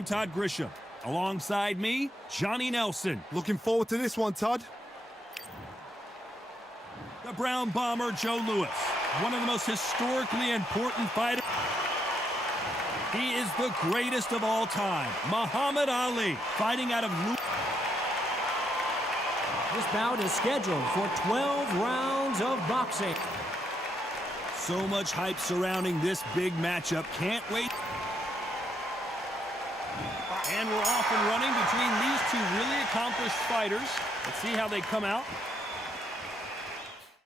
I'm Todd Grisham. Alongside me, Johnny Nelson. Looking forward to this one, Todd. The Brown Bomber, Joe Louis. One of the most historically important fighters. He is the greatest of all time, Muhammad Ali, fighting out of This bout is scheduled for 12 rounds of boxing. So much hype surrounding this big matchup. Can't wait. And we're off and running between these two really accomplished fighters. Let's see how they come out.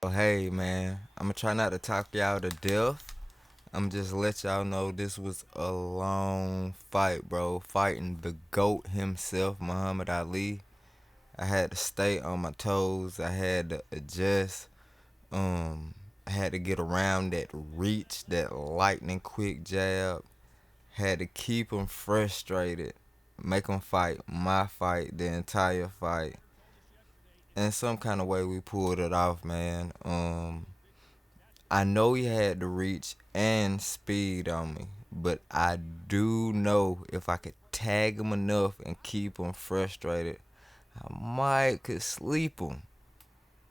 Oh, hey, man. I'm going to try not to talk y'all to death. I'm just let y'all know this was a long fight, bro. Fighting the GOAT himself, Muhammad Ali. I had to stay on my toes. I had to adjust. I had to get around that reach, that lightning quick jab. Had to keep him frustrated. Make him fight my fight, the entire fight. In some kind of way, we pulled it off, man. I know he had the reach and speed on me, but I do know if I could tag him enough and keep him frustrated, I might could sleep him.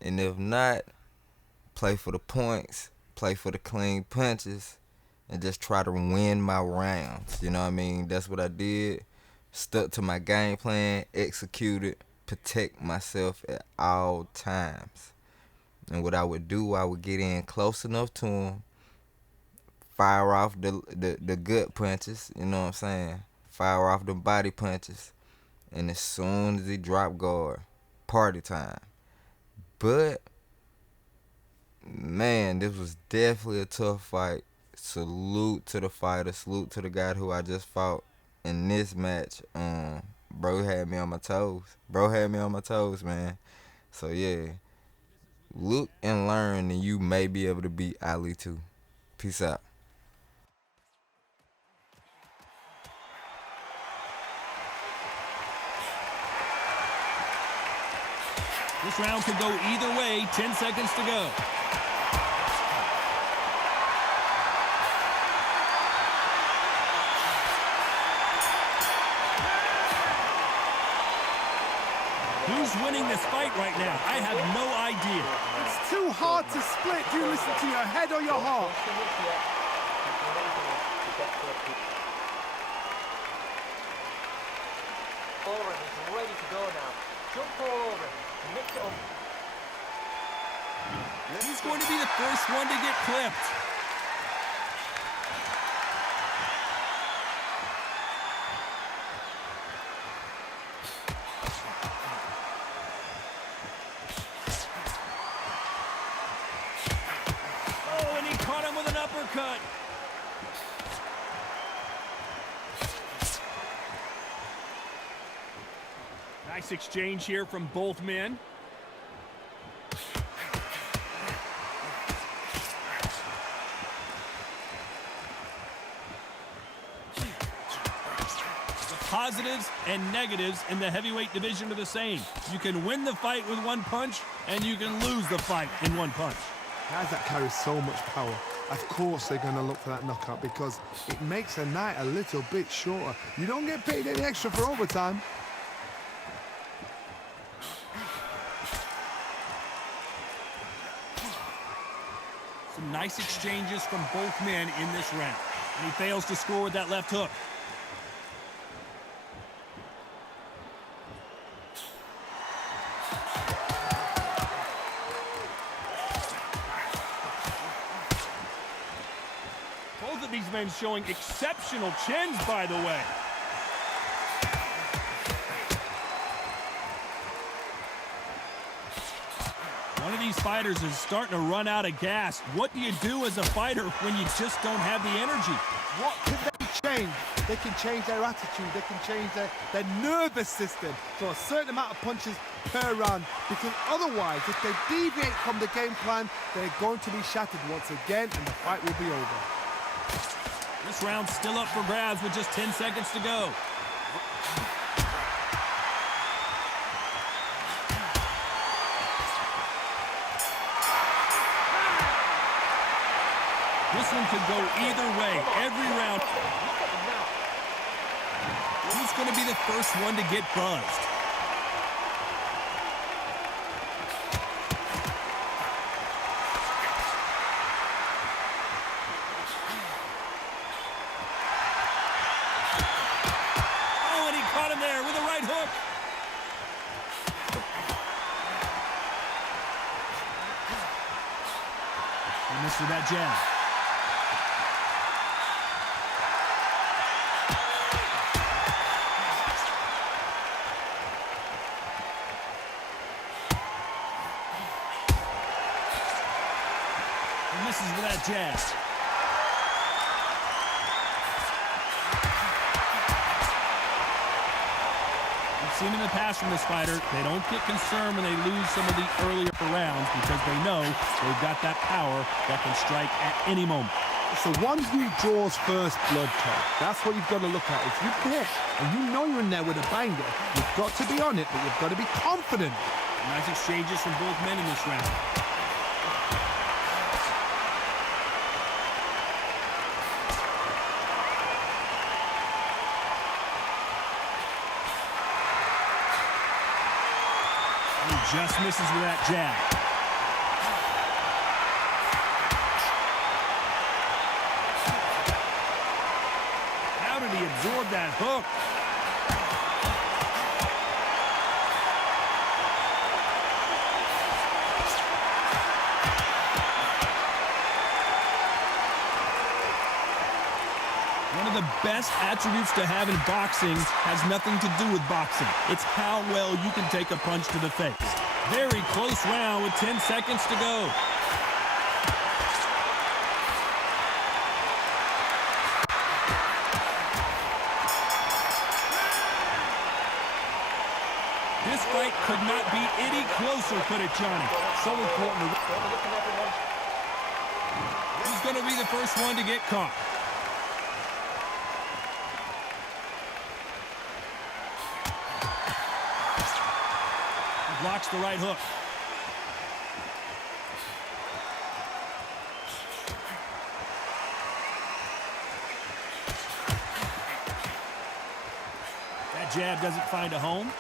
And if not, play for the points, play for the clean punches, and just try to win my rounds. You know what I mean? That's what I did. Stuck to my game plan, executed, protect myself at all times. And what I would do, I would get in close enough to him, fire off the gut punches, you know what I'm saying? Fire off the body punches. And as soon as he dropped guard, party time. But, man, this was definitely a tough fight. Salute to the fighter, salute to the guy who I just fought in this match. Bro had me on my toes. Bro had me on my toes, man. So, yeah. Look and learn, and you may be able to beat Ali, too. Peace out. This round could go either way. 10 seconds to go. Who's winning this fight right now? I have no idea. It's too hard to split. Do you listen to your head or your heart? Forward is ready to go now. Jump all over. Mix it up. He's going to be the first one to get clipped. Oh, and he caught him with an uppercut. Nice exchange here from both men. Positives and negatives in the heavyweight division are the same. You can win the fight with one punch, and you can lose the fight in one punch. Guys that carry so much power, of course they're going to look for that knockout because it makes the night a little bit shorter. You don't get paid any extra for overtime. Some nice exchanges from both men in this round. And he fails to score with that left hook. Both of these men showing exceptional chins, by the way. One of these fighters is starting to run out of gas. What do you do as a fighter when you just don't have the energy? What can they change? They can change their attitude. They can change their nervous system. So a certain amount of punches per round. Because otherwise, if they deviate from the game plan, they're going to be shattered once again and the fight will be over. This round's still up for grabs with just 10 seconds to go. This one could go either way, every round. Look at them now. Who's going to be the first one to get buzzed? Oh, and he caught him there with a right hook. He missed with that jab. Misses with that jab. We've seen in the past from this fighter, they don't get concerned when they lose some of the earlier rounds because they know they've got that power that can strike at any moment. It's the one who draws first blood, Todd. That's what you've got to look at. If you hit and you know you're in there with a banger, you've got to be on it, but you've got to be confident. Nice exchanges from both men in this round. He just misses with that jab. How did he absorb that hook? One of the best attributes to have in boxing has nothing to do with boxing. It's how well you can take a punch to the face. Very close round with 10 seconds to go. This fight could not be any closer, could it, Johnny? So important. Who's going to be the first one to get caught? Blocks the right hook. That jab doesn't find a home.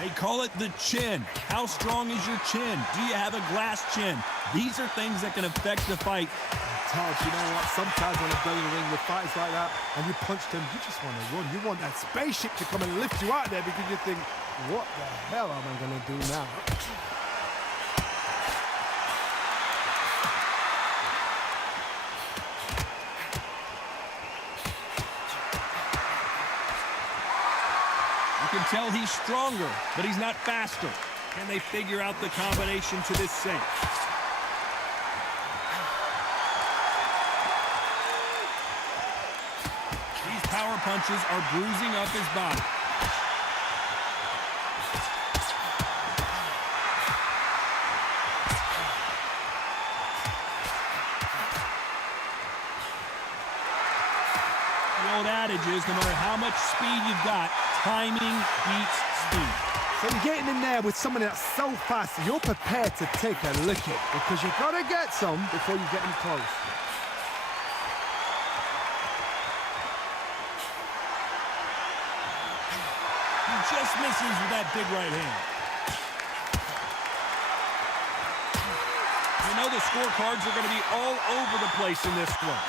They call it the chin. How strong is your chin? Do you have a glass chin? These are things that can affect the fight. Todd, you know what? Sometimes when I go in the ring with fighters like that and you punch them, you just want to run. You want that spaceship to come and lift you out there because you think, what the hell am I going to do now? You can tell he's stronger, but he's not faster. Can they figure out the combination to this sink? Power punches are bruising up his body. The old adage is no matter how much speed you've got, timing beats speed. So you're getting in there with someone that's so fast, you're prepared to take a licking because you've got to get some before you get him close. Just misses with that big right hand. You know the scorecards are going to be all over the place in this one.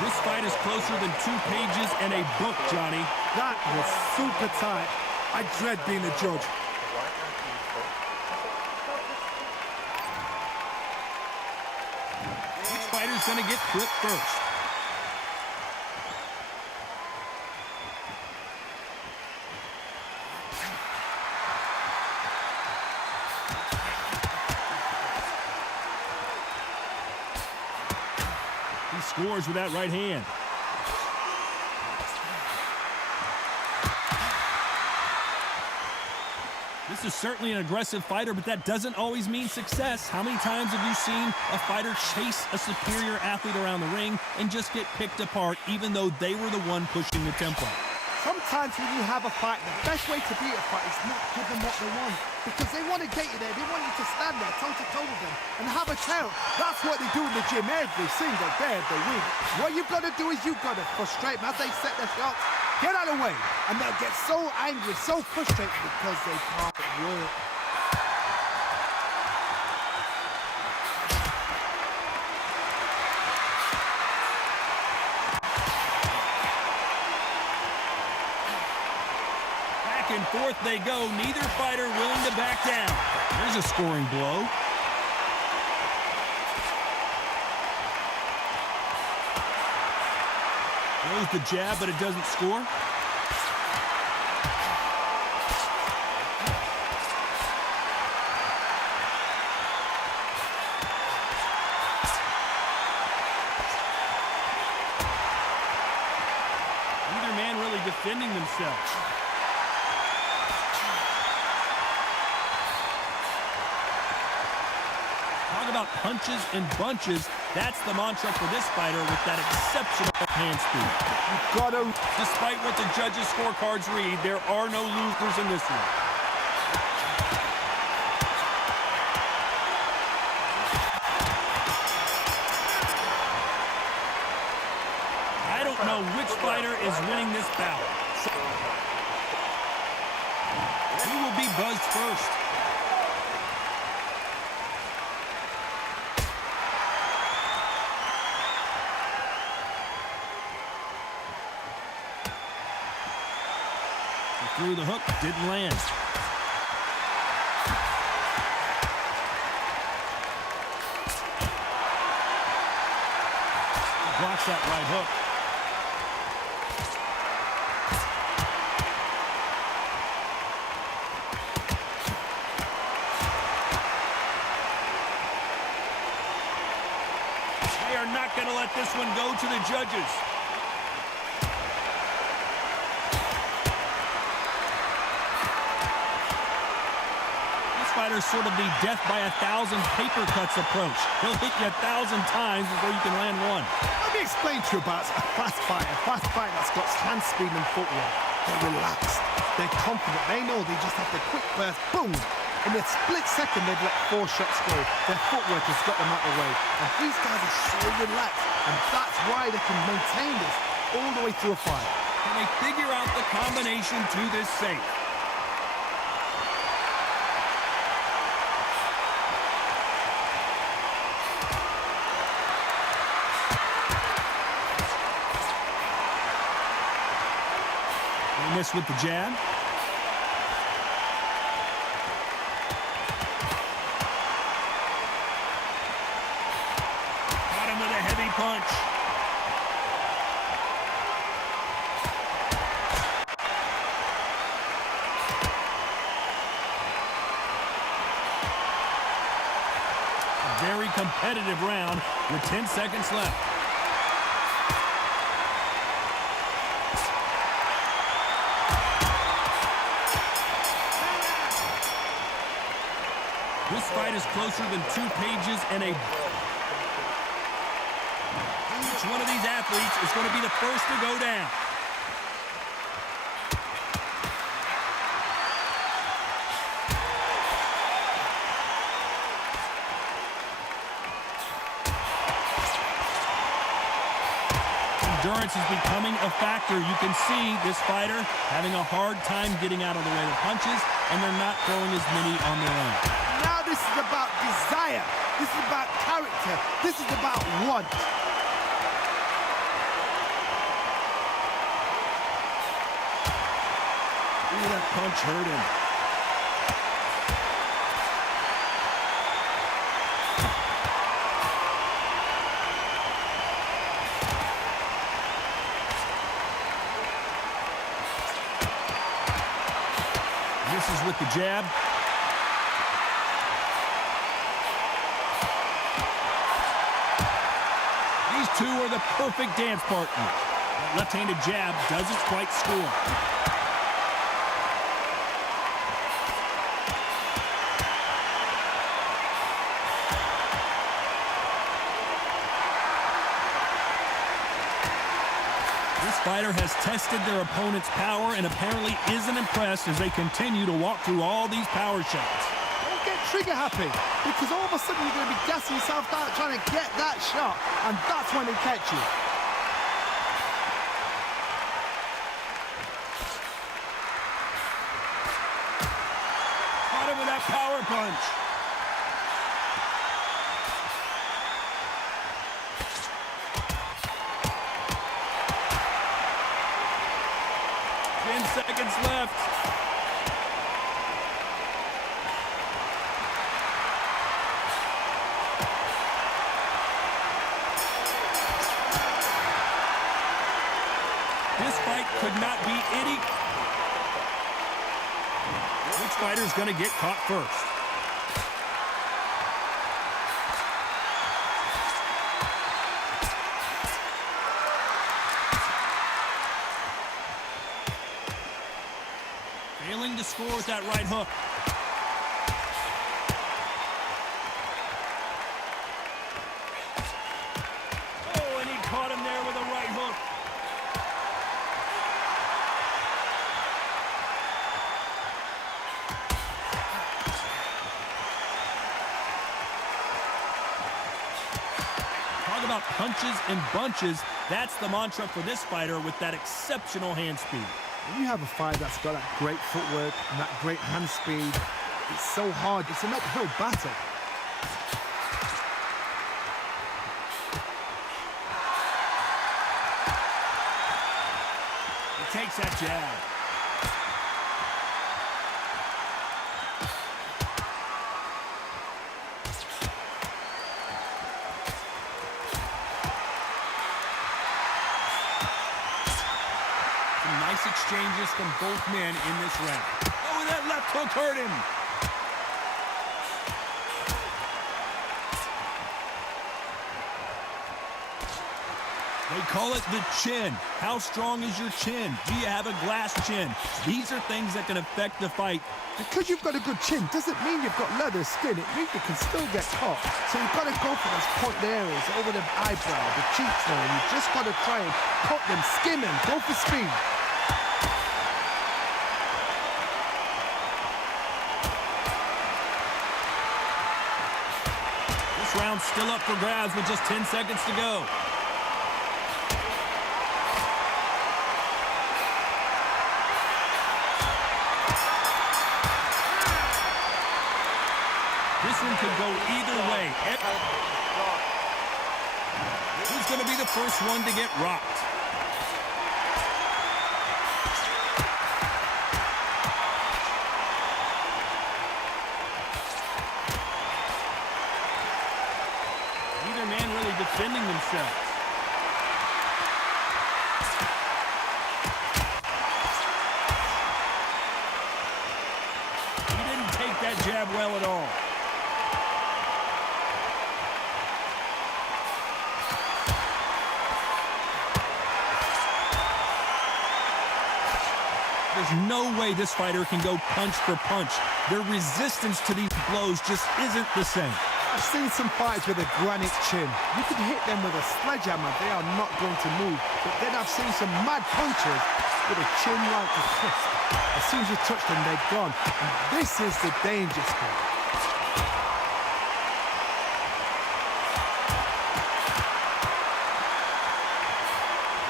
This fight is closer than 2 pages and a book, Johnny. That was super tight. I dread being a judge. Fighter's going to get clipped first. He scores with that right hand. This is certainly an aggressive fighter, but that doesn't always mean success. How many times have you seen a fighter chase a superior athlete around the ring and just get picked apart even though they were the one pushing the tempo? Sometimes when you have a fight, the best way to beat a fight is not give them what they want. Because they want to get you there. They want you to stand there toe-to-toe with them and have a tail. That's what they do in the gym every single day of the week. What you've got to do is you've got to frustrate them as they set their shots. Get out of the way. And they'll get so angry, so frustrated because they can't work. Back and forth they go. Neither fighter willing to back down. There's a scoring blow. Throws the jab, but it doesn't score. Neither man really defending themselves. Talk about punches and bunches. That's the mantra for this fighter with that exceptional hand speed. You've got to... Despite what the judges' scorecards read, there are no losers in this one. I don't know which fighter is winning this bout. Who will be buzzed first? Through the hook, didn't land. Blocks that right hook. They are not going to let this one go to the judges. Fighter's sort of the death by 1,000 paper cuts approach. He'll hit you 1,000 times before you can land one. Let me explain to you about a fast fighter that's got hand speed and footwork. They're relaxed. They're confident. They know they just have the quick burst. Boom! In a split second, they've let 4 shots go. Their footwork has got them out of the way. And these guys are so relaxed. And that's why they can maintain this all the way through a fight. Can they figure out the combination to this safe? Miss with the jab. Got him with a heavy punch. A very competitive round with 10 seconds left. This fight is closer than 2 pages and a... Each one of these athletes is going to be the first to go down. Endurance is becoming a factor. You can see this fighter having a hard time getting out of the way of punches, and they're not throwing as many on their own. Now this is about desire. This is about character. This is about want. Ooh, that punch hurt him. Misses with the jab. These two are the perfect dance partners. That left-handed jab doesn't quite score. This fighter has tested their opponent's power and apparently isn't impressed as they continue to walk through all these power shots. Don't get trigger happy, because all of a sudden you're going to be gassing yourself out trying to get that shot, and that's when they catch you. Caught him with that power punch. Seconds left. This fight could not be any. Which fighter's going to get caught first? Failing to score with that right hook. Oh, and he caught him there with a right hook. Talk about punches and bunches. That's the mantra for this fighter with that exceptional hand speed. When you have a fighter that's got that great footwork and that great hand speed, it's so hard. It's an uphill battle. He takes that jab. Nice exchanges from both men in this round. Oh, that left hook hurt him. They call it the chin. How strong is your chin? Do you have a glass chin? These are things that can affect the fight. Because you've got a good chin doesn't mean you've got leather skin. It means you can still get caught. So you've got to go for those point areas over the eyebrow, the cheekbone. You've just got to try and cut them, skim them, go for speed. This round's still up for grabs with just 10 seconds to go. This one could go either way. Who's going to be the first one to get rocked? Neither man really defending themselves. He didn't take that jab well at all. There's no way this fighter can go punch for punch. Their resistance to these blows just isn't the same. I've seen some fighters with a granite chin. You could hit them with a sledgehammer, they are not going to move. But then I've seen some mad punchers with a chin like a crisp. As soon as you touch them, they're gone. And this is the danger spot.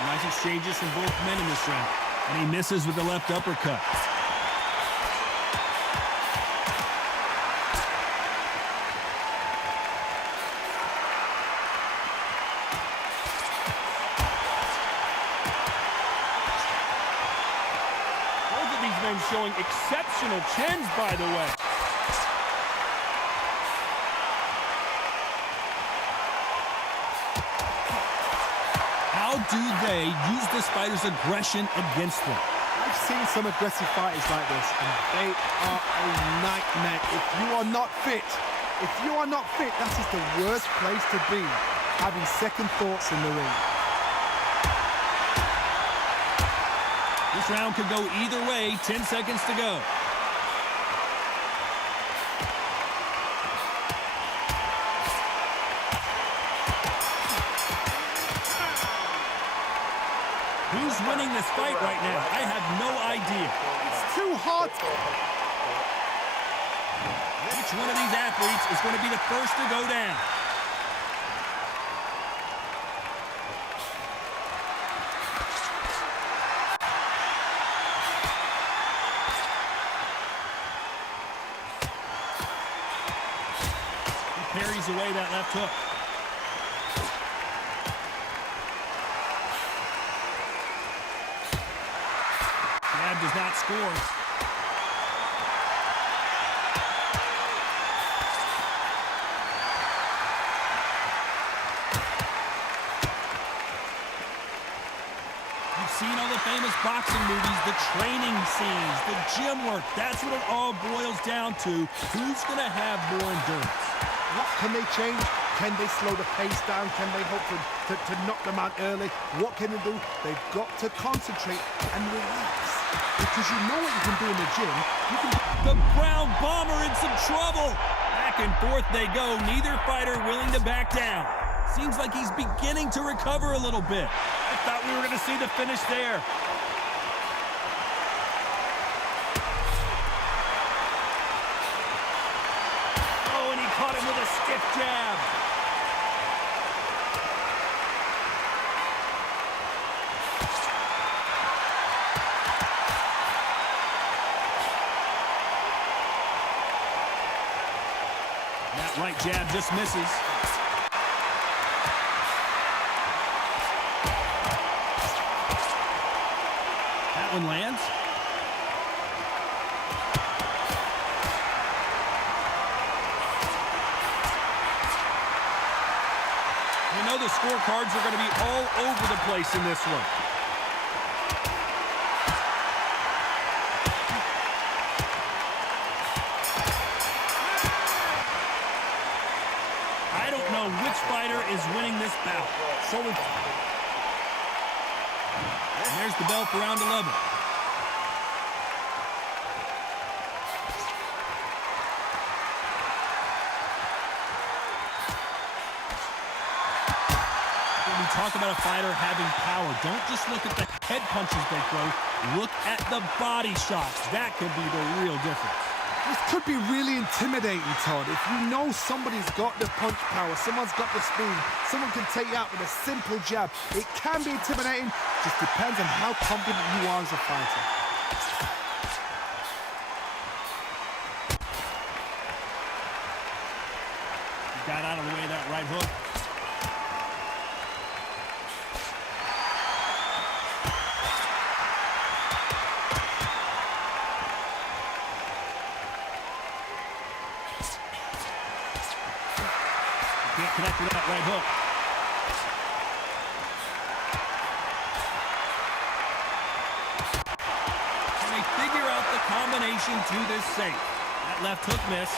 Nice exchanges from both men in this round. And he misses with the left uppercut. Both of these men showing exceptional chins, by the way. How do they use this fighter's aggression against them? I've seen some aggressive fighters like this, and they are a nightmare. If you are not fit, that is the worst place to be, having second thoughts in the ring. This round could go either way. 10 seconds to go. Who's winning this fight right now? I have no idea. It's too hard. Which one of these athletes is going to be the first to go down? He parries away that left hook. Jab does not score. Seen all the famous boxing movies, the training scenes, the gym work. That's what it all boils down to. Who's going to have more endurance? What can they change? Can they slow the pace down? Can they hope to knock them out early? What can they do? They've got to concentrate and relax. Because you know what you can do in the gym. You can... The Brown Bomber in some trouble. Back and forth they go. Neither fighter willing to back down. Seems like he's beginning to recover a little bit. I thought we were going to see the finish there. Oh, and he caught him with a stiff jab. That right jab just misses. One lands. You know the scorecards are going to be all over the place in this one. I don't know which fighter is winning this bout. And there's the bell for round 11. When we talk about a fighter having power, don't just look at the head punches they throw. Look at the body shots. That could be the real difference. This could be really intimidating, Todd. If you know somebody's got the punch power, someone's got the speed, someone can take you out with a simple jab, it can be intimidating. Just depends on how confident you are as a fighter. He got out of the way of that right hook. Can't connect with that right hook. Can they figure out the combination to this safe? That left hook missed.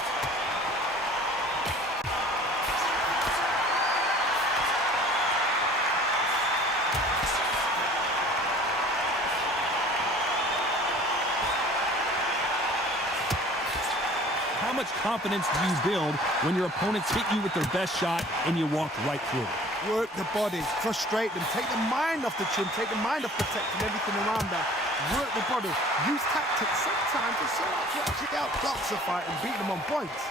How much confidence do you build when your opponents hit you with their best shot and you walk right through it? Work the body, frustrate them, take the mind off the chin, take the mind off protecting everything around that. Work the body, use tactics sometimes to actually outbox a fight and beat them on points.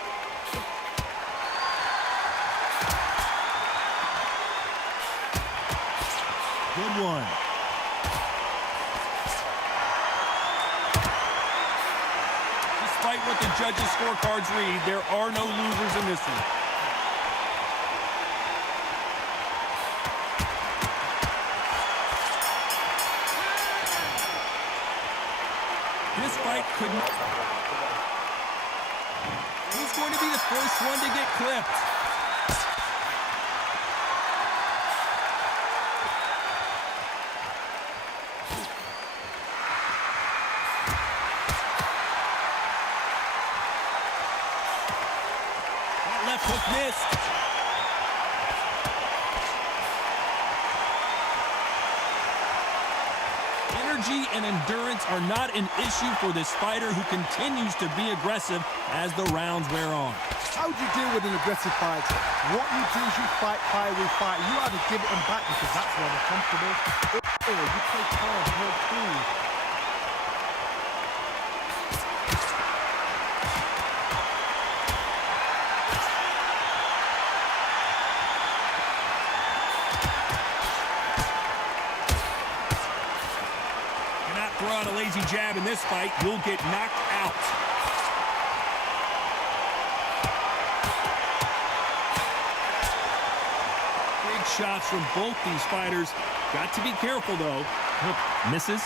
Good one. Despite what the judges' scorecards read, there are no losers in this one. This fight could not... Who's going to be the first one to get clipped? That left hook missed. Energy and endurance are not an issue for this fighter who continues to be aggressive as the rounds wear on. How do you deal with an aggressive fighter? What you do is you fight, fire with fight. You either give it them back because that's where they're comfortable. Oh, you play calm, hold cool. Cannot throw out a lazy jab in this fight. You'll get knocked out. Big shots from both these fighters. Got to be careful, though. Look, misses.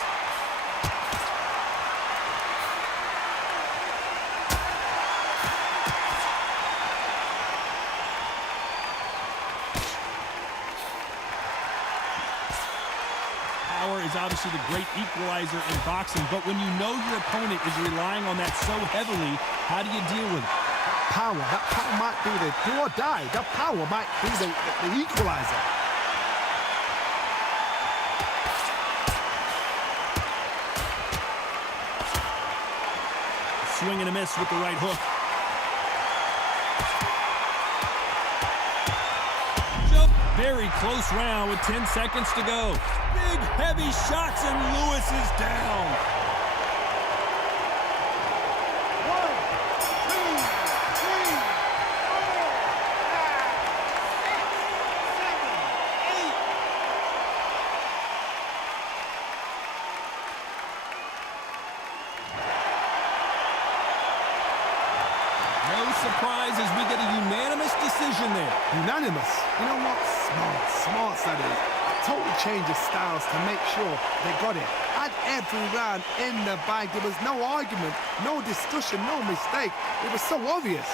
Power is obviously the great equalizer in boxing, but when you know your opponent is relying on that so heavily, how do you deal with it? That power might be the do or die. That power might be the equalizer. Swing and a miss with the right hook. Jump. Very close round with 10 seconds to go. Big, heavy shots, and Lewis is down. 1, 2, 3, 4, 5, 6, 7, 8. No surprise as we get a unanimous decision there. Unanimous. You know what? Smart that is. Total change of styles to make sure they got it. Had every round in the bag. There was no argument, no discussion, no mistake. It was so obvious.